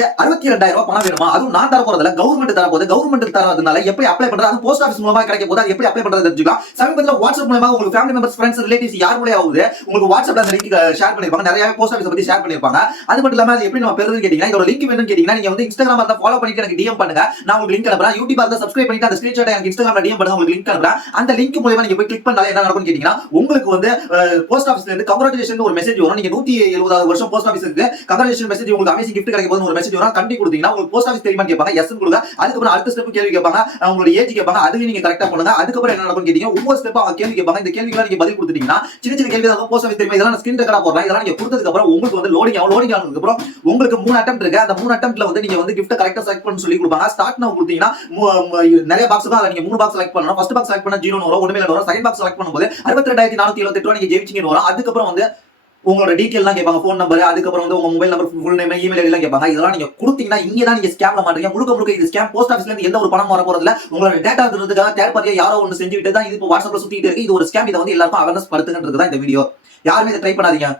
உங்களுக்கு அறுபத்தி ரெண்டாயிரம் ரூபாய் பணம் வேணுமா? அதுவும் நான் தர போறதுல கவர்மெண்ட் தர போது கவர்மெண்ட் தரதுனால எப்படி அப்ளை பண்றது? அது போஸ்ட் ஆஃபீஸ் மூலமா கிடைக்க போது எப்படி அப்ளை பண்றது தெரிஞ்சுக்கலாம். சமீபத்தில் வாட்ஸ்அப் மூலமா உங்களுக்கு ஃபேமிலி மெம்பர்ஸ் ஃப்ரெண்ட்ஸ் ரிலேட்டிவ்ஸ் யார் மூலியம் ஆகுது? உங்களுக்கு வாட்ஸ்அப்ல அந்த லிங்க் ஷேர் பண்ணிருப்பாங்க. நிறைய போஸ்ட் ஆஃபீஸ் பத்தி ஷேர் பண்ணிருப்பாங்க. அது மட்டும் இல்லாம அது எப்படி நம்ம பெறுதுன்னு கேட்டீங்கன்னா இதோட லிங்க் வேணும்னு கேட்டீங்கன்னா நீங்க வந்து இன்ஸ்டாகிராம் இருந்தா ஃபாலோ பண்ணிட்டு எனக்கு டிஎம் பண்ணுங்க. நான் உங்களுக்கு லிங்க் அனுப்புறேன். யூடியூப் இருந்தா சப்ஸ்கிரைப் பண்ணிட்டு அந்த ஸ்கிரீன்ஷாட் எனக்கு இன்ஸ்டாகிராம்ல டிஎம் பண்ணுங்க. உங்களுக்கு லிங்க் அனுப்புறேன். அந்த லிங்க் மூலமா நீங்க போய் கிளிக் பண்ணாலே என்ன நடக்கும்னு கேட்டீங்கன்னா உங்களுக்கு வந்து போஸ்ட் ஆஃபீஸ்ல இருந்து கங்க்ராச்சுலேஷன் ஒரு மெசேஜ் வரும். நீங்க நூத்தி எழுபதாவது வருஷம் போஸ்ட் ஆஃபீஸ்க்கு கங்க்ராச்சுலேஷன் மெசேஜ் உங்களுக்கு அமேசிங் கிஃப்ட் கிடைக்க போது ஒரு மெசேஜ் வரும் கண்டி கொடுத்தீங்கன்னா உங்களுக்கு போஸ்ட் ஆஃபீஸ் தெரியுமா கேட்பாங்க எஸ் கொடுங்க. அதுக்கப்புறம் அடுத்த ஸ்டெப் கேள்வி கேட்பாங்க உங்களோட ஏஜ் கேட்பாங்க அதுக்கு நீங்க கரெக்டா பண்ணுங்க. அதுக்கப்புறம் என்ன நடக்கும் கேட்டீங்க ஒவ்வொரு ஸ்டெப் அவங்க கேள்வி கேட்பாங்க. இந்த கேள்விக்கு நீங்க பதில் கொடுத்துட்டீங்கன்னா சின்ன சின்ன கேள்வி தான் போஸ்ட் ஆஃபீஸ் தெரியுமா இதெல்லாம் ஸ்கிரீன் ரெக்கார்டா போடுறேன். இதெல்லாம் நீங்க கொடுத்ததுக்கு அப்புறம் உங்களுக்கு வந்து லோடிங் ஆகும். லோடிங் ஆனதுக்கு அப்புறம் உங்களுக்கு மூணு அட்டம் இருக்கு. அந்த மூணு அட்டம்ல வந்து நீங்க வந்து கிஃப்ட் கரெக்டா செலக்ட் பண்ணி சொல்லி கொடுப்பாங்க. ஸ்டார்ட் நான் கொடுத்தீங்கன்னா நிறைய பாக்ஸ் தான் நீங்க மூணு பாக்ஸ் செலக்ட் பண்ணணும். ஃபர்ஸ்ட் பாக்ஸ் செலக்ட் பண்ணா ஜீரோ வரும் ஒன்றுமே வரும் செகண்ட் பாக்ஸ் செலக்ட் பண்ணும்போது அறுபத்தி ரெண்டாயிரத்தி நானூத்தி எழுபத்தி ரூபா நீங்க ஜெயிச்சிங்கன்னு வரும். அதுக்கப்புறம் வந்து உங்களோட டீட்டெயிலாம் கேட்பாங்க ஃபோன் நம்பர் அதுக்கப்புறம் வந்து உங்க mobile number full name email எல்லாம் கேட்பாங்க. இதெல்லாம் நீங்க கொடுத்தீங்கன்னா இங்கே தான் நீங்க ஸ்கேம்ல மாட்டீங்க முழுக்க முழுக்க இது ஸ்கேம் போஸ்ட் ஆஃபீஸ்ல இருந்து எந்த ஒரு பணம் வர போறதுல உங்களோட டேட்டா இருந்ததுக்காக தேர்ட் பார்ட்டியா யாரோ ஒன்று செஞ்சுட்டு தான் இது இப்போ வாட்ஸ்அப்ல சுத்திட்டு இருக்கு. இது ஒரு ஸ்கேம் இதை வந்து எல்லாருக்கும் அவேர்னஸ் படுத்துன்றது தான் இந்த வீடியோ யாருமே இதை ட்ரை பண்ணாதீங்க.